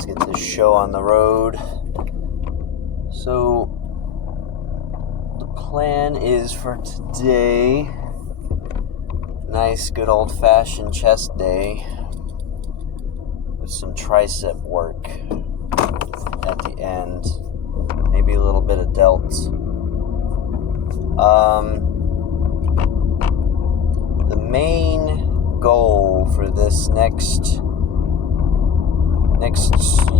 Let's get this show on the road. So, the plan is for today, nice good old-fashioned chest day with some tricep work at the end, maybe a little bit of delts. The main goal for this next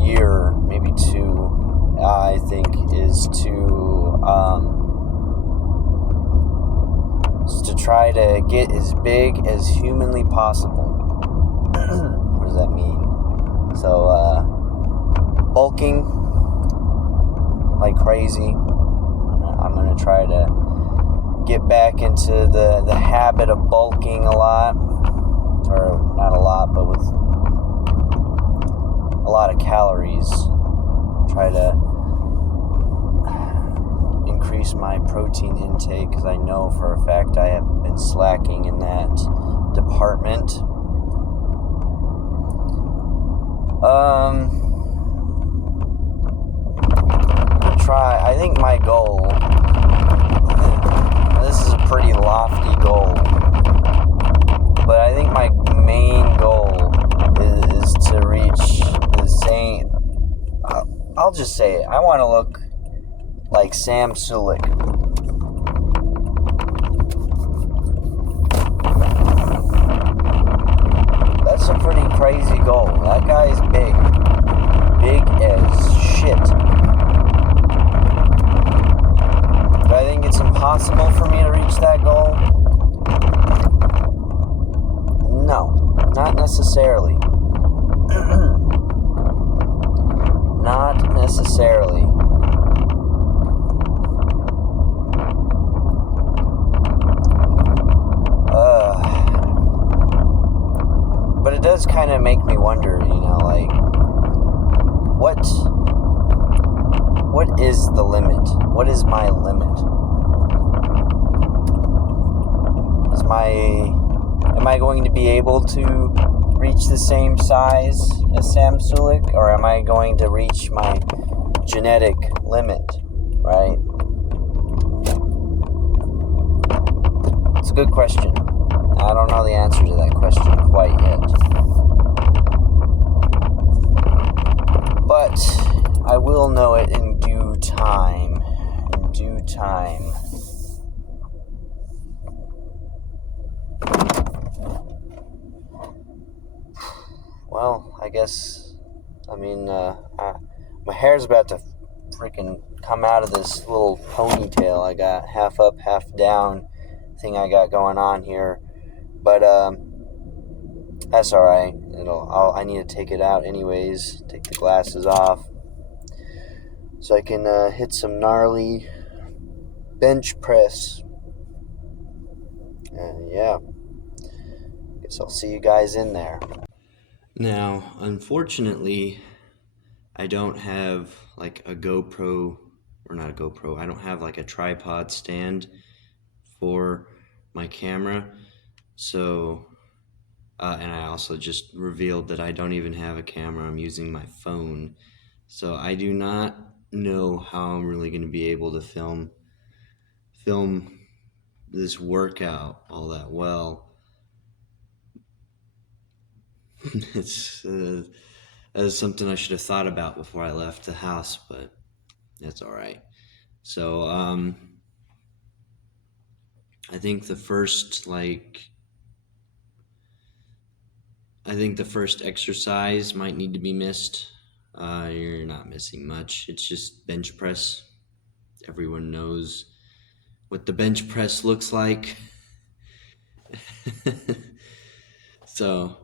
year, maybe two, I think, is to try to get as big as humanly possible. What does that mean? So, bulking like crazy. I'm going to try to get back into the habit of bulking a lot. Or not a lot, but with a lot of calories. Try to increase my protein intake because I know for a fact I have been slacking in that department. I think my goal, this is a pretty lofty goal, but I think my main goal is to reach the same, I'll just say it, I want to look like Sam Sulek. That's a pretty crazy goal. That guy's big. Big as shit. Do I think it's impossible for me to reach that goal? No, not necessarily. Not necessarily. But it does kind of make me wonder, like, what is the limit? What is my limit? Am I going to be able to reach the same size as Sam Sulek, or am I going to reach my genetic limit, right? It's a good question. I don't know the answer to that question quite yet. But I will know it in due time. In due time. Well, I guess, my hair's about to freaking come out of this little ponytail I got, half up, half down thing I got going on here. But, that's alright. I need to take it out anyways, take the glasses off, so I can, hit some gnarly bench press. And yeah, guess I'll see you guys in there. Now, unfortunately, I don't have like a GoPro, or not a GoPro, I don't have like a tripod stand for my camera. So, and I also just revealed that I don't even have a camera, I'm using my phone. So I do not know how I'm really going to be able to film this workout all that well. That is something I should have thought about before I left the house, but that's all right. So, I think the first exercise might need to be missed. You're not missing much. It's just bench press. Everyone knows what the bench press looks like. So,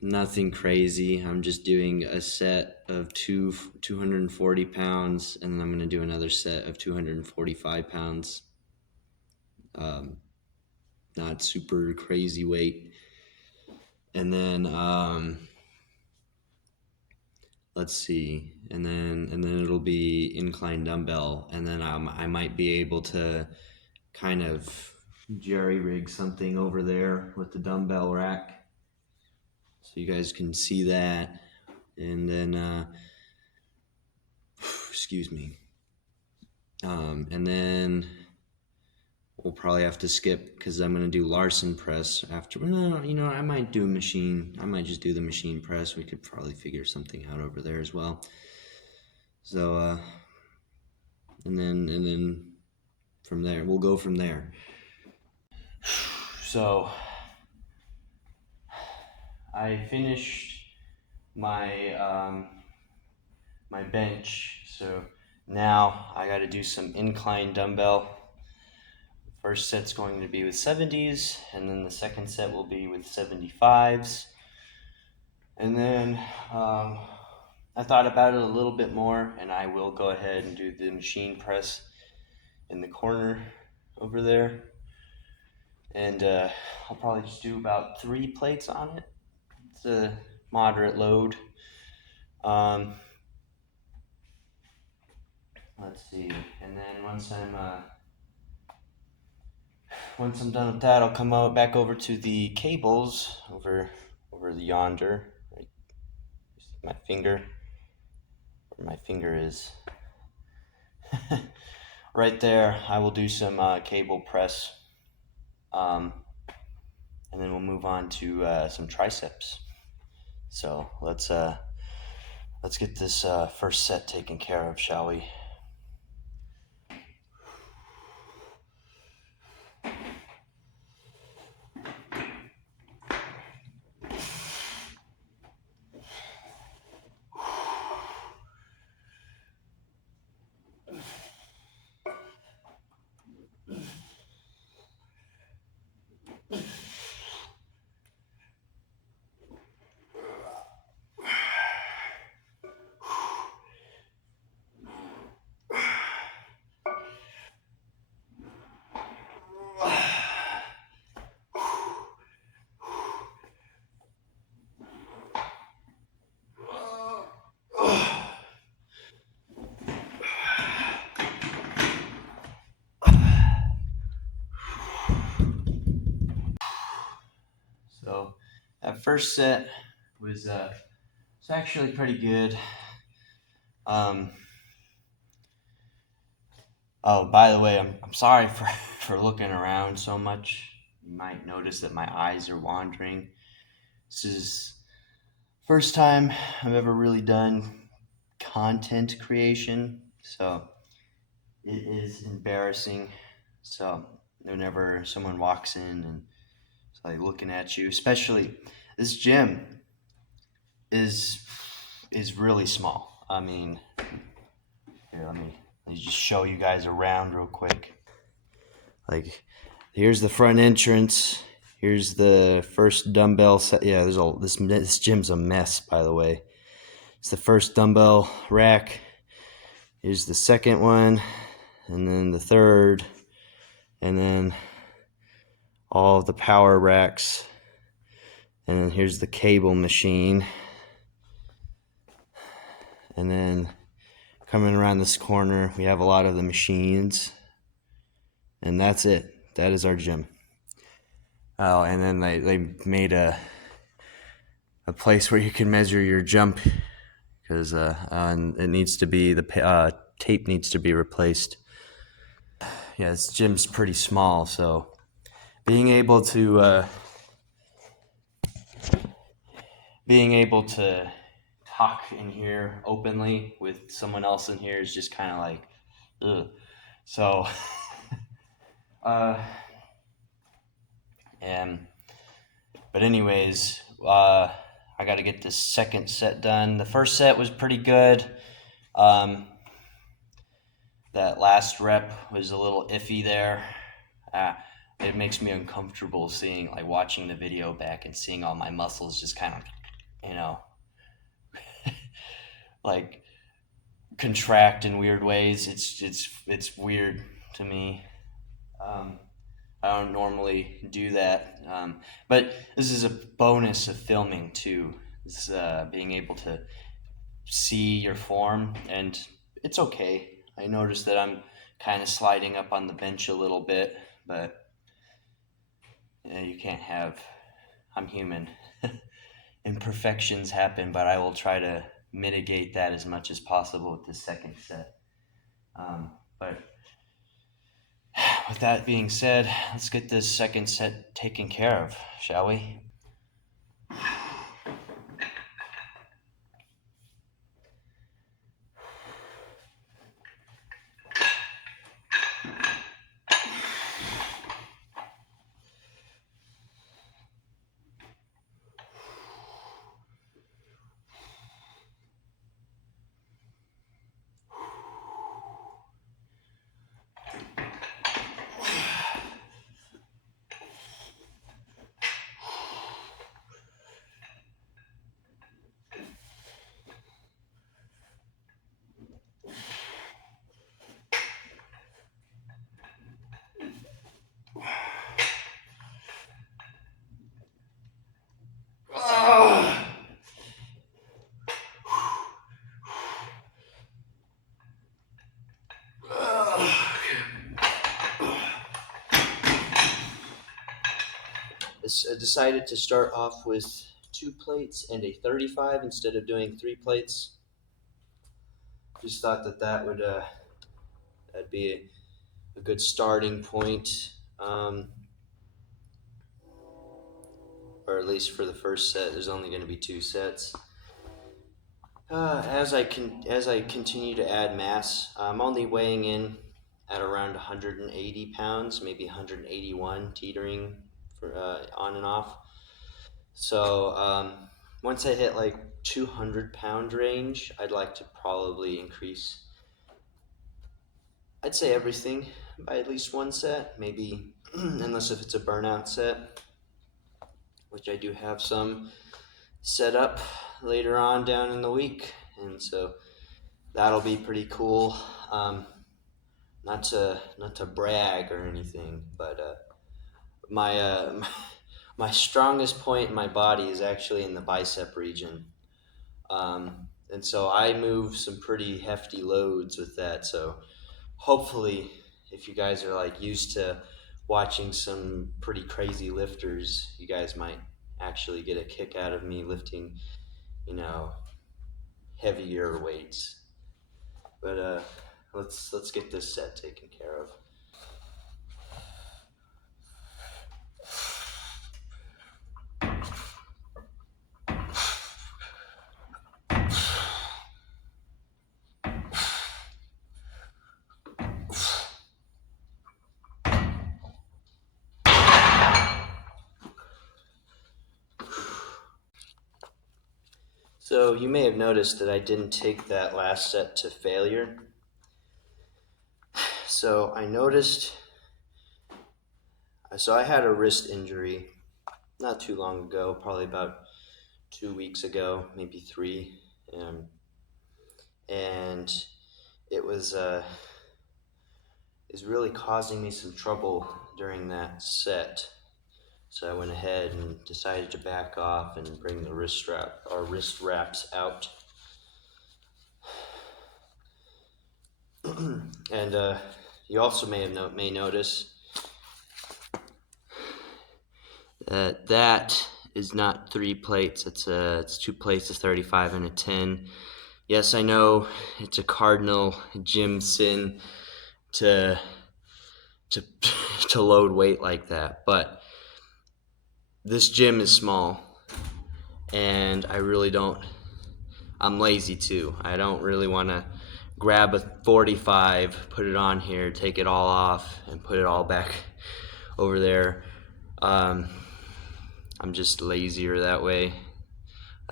nothing crazy. I'm just doing a set of 240 pounds, and then I'm going to do another set of 245 pounds. Not super crazy weight. And then, let's see, and then it'll be incline dumbbell, and then I might be able to kind of jerry rig something over there with the dumbbell rack, so you guys can see that. and then excuse me, and then we'll probably have to skip because I'm gonna do Larson press after. No, you know, I might do machine. I might just do the machine press. We could probably figure something out over there as well. So and then from there we'll go from there. So I finished my my bench, so now I got to do some incline dumbbell. First set's going to be with 70s, and then the second set will be with 75s. And then I thought about it a little bit more, and I will go ahead and do the machine press in the corner over there. And I'll probably just do about 3 plates on it. It's a moderate load. Let's see, and then once I'm done with that, I'll come out back over to the cables over the yonder. Right, my finger, where my finger is, right there. I will do some cable press, and then we'll move on to some triceps. So let's get this first set taken care of, shall we? So that first set was it's actually pretty good. Oh, by the way, I'm sorry for looking around so much. You might notice that my eyes are wandering. This is first time I've ever really done content creation, so it is embarrassing. So whenever someone walks in and it's like looking at you, especially this gym is really small. I mean, here, let me just show you guys around real quick. Like, here's the front entrance. Here's the first dumbbell set. Yeah, this gym's a mess, by the way. It's the first dumbbell rack. Here's the second one, and then the third, and then all of the power racks. And then here's the cable machine. And then coming around this corner, we have a lot of the machines. And that's it. That is our gym. Oh, and then they made a place where you can measure your jump, because it needs to be, the tape needs to be replaced. Yeah, this gym's pretty small, so being able to talk in here openly with someone else in here is just kind of like, ugh. So, but anyways, I got to get this second set done. The first set was pretty good. That last rep was a little iffy there. It makes me uncomfortable watching the video back and seeing all my muscles just kind of, like contract in weird ways. It's weird to me. I don't normally do that, but this is a bonus of filming too. This being able to see your form, and it's okay. I noticed that I'm kind of sliding up on the bench a little bit, but you can't have. I'm human. Imperfections happen, but I will try to mitigate that as much as possible with the second set. But with that being said, let's get this second set taken care of, shall we? I decided to start off with 2 plates and a 35 instead of doing 3 plates. Just thought that would that'd be a good starting point, or at least for the first set. There's only going to be 2 sets. As I continue to add mass, I'm only weighing in at around 180 pounds, maybe 181, teetering for on and off. So once I hit like 200-pound range, I'd like to probably increase, I'd say, everything by at least 1 set, maybe, unless if it's a burnout set, which I do have some set up later on down in the week, and so that'll be pretty cool. Not to brag or anything, but my my strongest point in my body is actually in the bicep region, and so I move some pretty hefty loads with that. So hopefully, if you guys are like used to watching some pretty crazy lifters, you guys might actually get a kick out of me lifting, heavier weights. But let's get this set taken care of. So you may have noticed that I didn't take that last set to failure. So I had a wrist injury not too long ago, probably about 2 weeks ago, maybe 3, and it was really causing me some trouble during that set. So I went ahead and decided to back off and bring the wrist wraps out. And you also may notice that is not 3 plates. It's 2 plates, a 35 and a 10. Yes, I know it's a cardinal gym sin to load weight like that, but this gym is small, and I'm lazy too. I don't really want to grab a 45, put it on here, take it all off, and put it all back over there. I'm just lazier that way.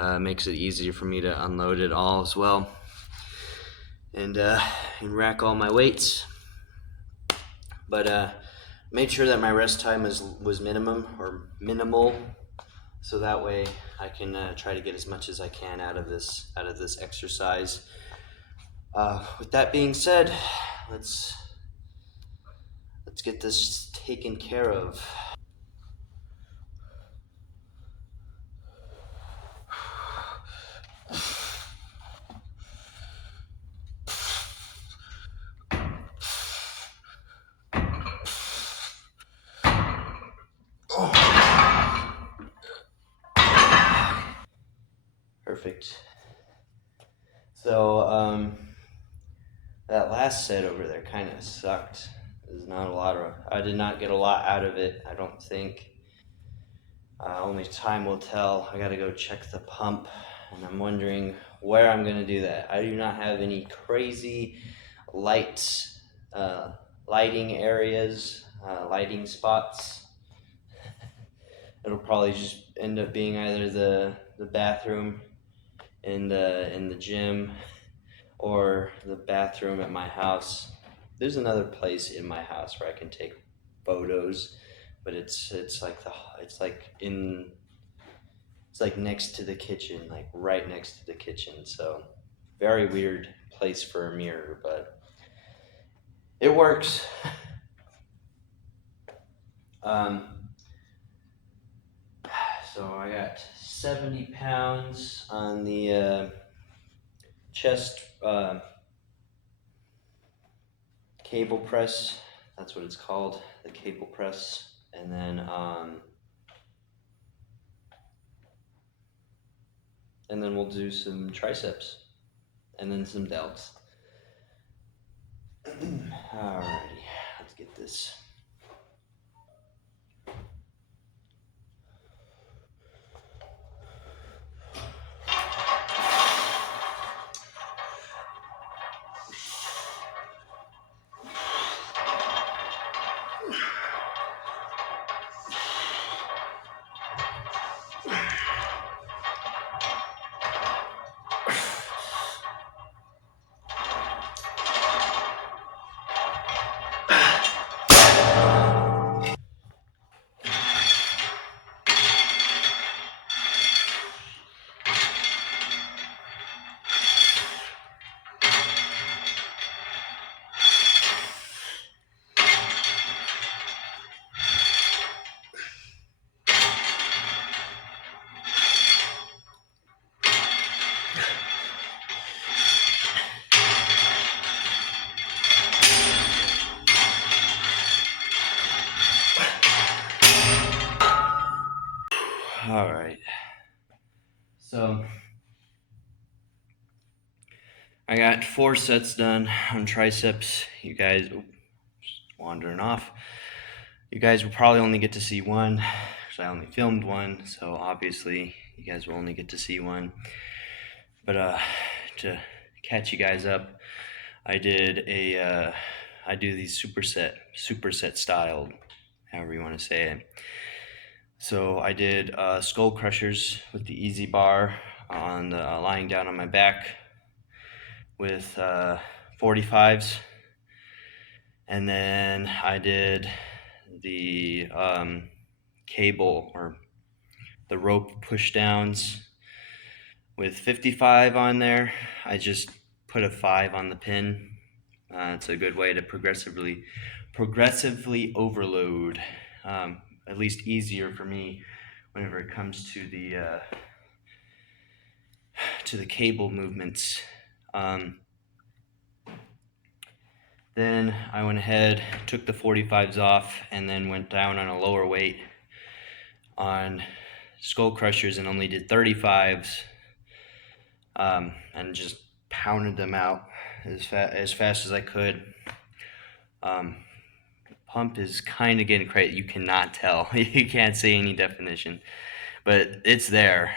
Makes it easier for me to unload it all as well, and rack all my weights. But made sure that my rest time was minimal, so that way I can try to get as much as I can out of this exercise. With that being said, let's get this taken care of. Perfect. So that last set over there kind of sucked. There's not a lot of. I did not get a lot out of it. I don't think. Only time will tell. I gotta go check the pump, and I'm wondering where I'm gonna do that. I do not have any crazy lights, lighting areas, lighting spots. It'll probably just end up being either the bathroom in the gym or the bathroom at my house. There's another place in my house where I can take photos, but it's like it's like next to the kitchen, like right next to the kitchen. So very weird place for a mirror, but it works. um, so I got 70 pounds on the chest cable press. That's what it's called, the cable press. And then we'll do some triceps and then some delts. Alrighty, let's get this. All right. So I got 4 sets done on triceps. You guys, wandering off. You guys will probably only get to see one, because I only filmed one. So obviously you guys will only get to see one. But to catch you guys up, I do these superset styled, however you want to say it. So I did skull crushers with the easy bar on the lying down on my back with 45s, and then I did the cable or the rope push downs with 55 on there. I just put a 5 on the pin. It's a good way to progressively overload. At least easier for me whenever it comes to the cable movements. Then I went ahead, took the 45s off, and then went down on a lower weight on skull crushers and only did 35s, and just pounded them out as fast as I could. Pump is kind of getting crazy. You cannot tell. You can't see any definition, but it's there.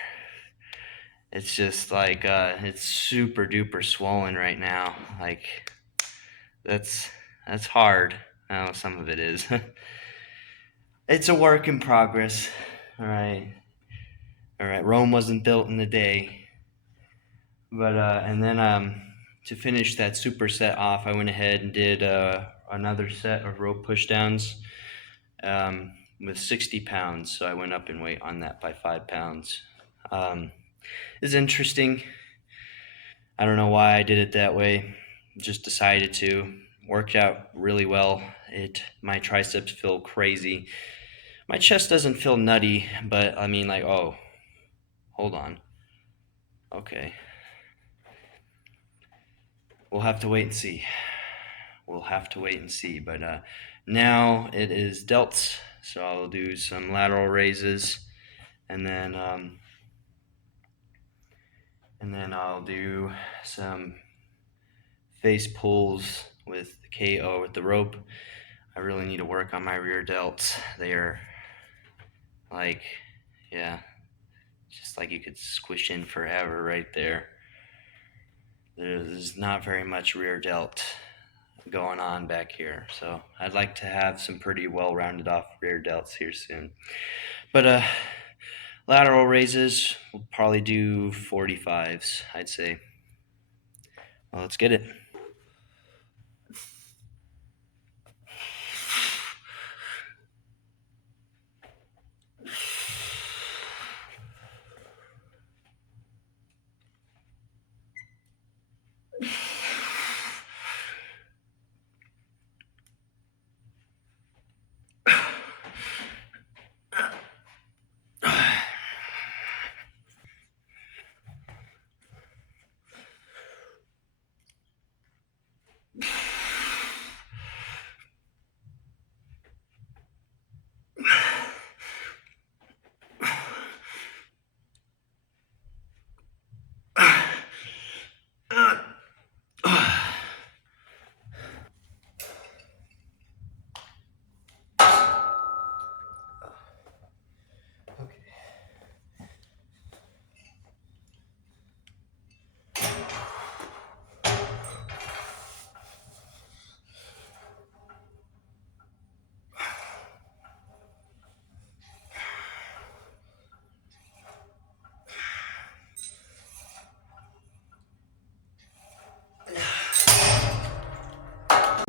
It's just like it's super duper swollen right now. Like that's hard. Oh, some of it is. It's a work in progress. All right. Rome wasn't built in a day. But and then to finish that superset off, I went ahead and did another set of rope pushdowns with 60 pounds. So I went up in weight on that by 5 pounds. It's interesting. I don't know why I did it that way. Just decided to. Worked out really well. My triceps feel crazy. My chest doesn't feel nutty, but I mean, like, oh, hold on. Okay. We'll have to wait and see. But now it is delts, so I'll do some lateral raises, and then And then I'll do some face pulls with the KO with the rope. I really need to work on my rear delts. They are like, yeah, just like you could squish in forever right there. There's not very much rear delt going on back here, so I'd like to have some pretty well rounded off rear delts here soon. But lateral raises, we'll probably do 45s, I'd say. Well, let's get it.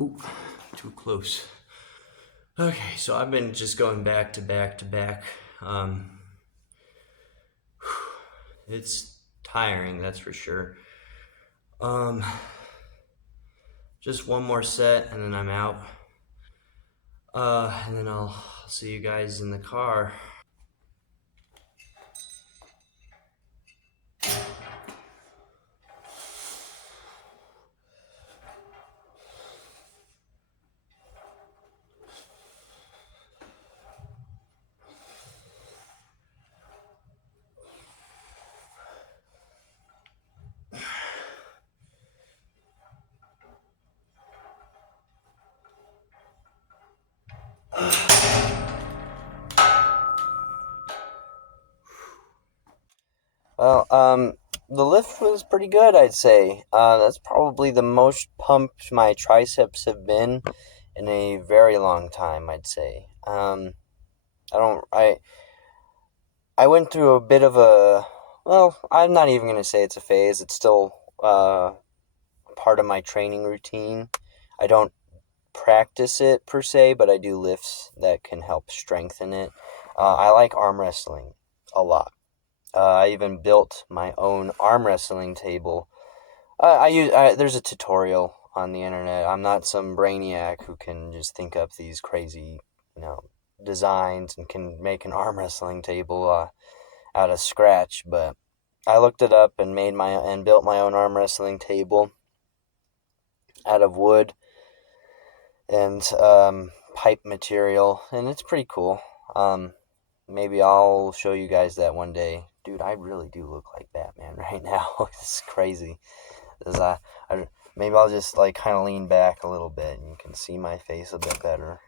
Ooh, too close. Okay, so I've been just going back to back to back. It's tiring, that's for sure. Just one more set and then I'm out. And then I'll see you guys in the car. Well, the lift was pretty good, I'd say. That's probably the most pumped my triceps have been in a very long time, I'd say. I went through a bit of a, well, I'm not even gonna say it's a phase. It's still part of my training routine. I don't practice it per se, but I do lifts that can help strengthen it. I like arm wrestling a lot. I even built my own arm wrestling table. There's a tutorial on the internet. I'm not some brainiac who can just think up these crazy, designs and can make an arm wrestling table out of scratch. But I looked it up and built my own arm wrestling table out of wood and pipe material, and it's pretty cool. Maybe I'll show you guys that one day. Dude, I really do look like Batman right now. It's crazy. Maybe I'll just kind of lean back a little bit and you can see my face a bit better.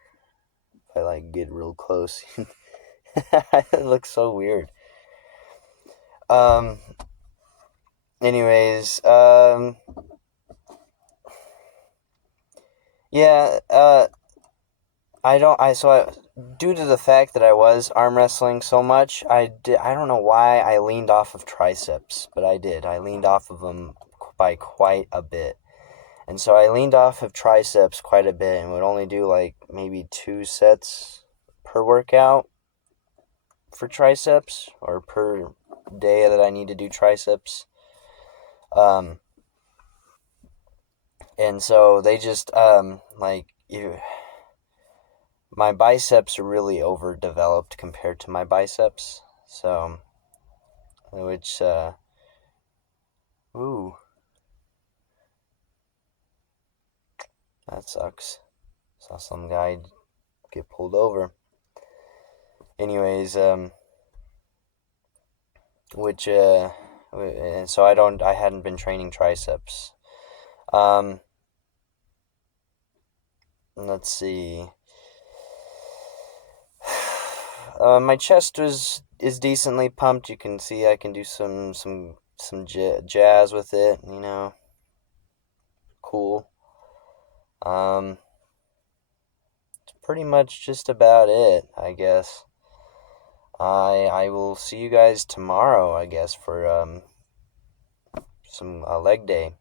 If I get real close. It looks so weird. Anyways, yeah, due to the fact that I was arm wrestling so much, I don't know why I leaned off of triceps, but I did. I leaned off of them by quite a bit. And so I leaned off of triceps quite a bit and would only do maybe 2 sets per workout for triceps, or per day that I need to do triceps. And so they just my biceps are really overdeveloped compared to my biceps. So, which ooh, that sucks. Saw some guy get pulled over. Anyways, which and so I hadn't been training triceps. Let's see. My chest is decently pumped. You can see I can do some jazz with it. Cool. It's pretty much just about it, I guess. I will see you guys tomorrow, I guess, for some leg day.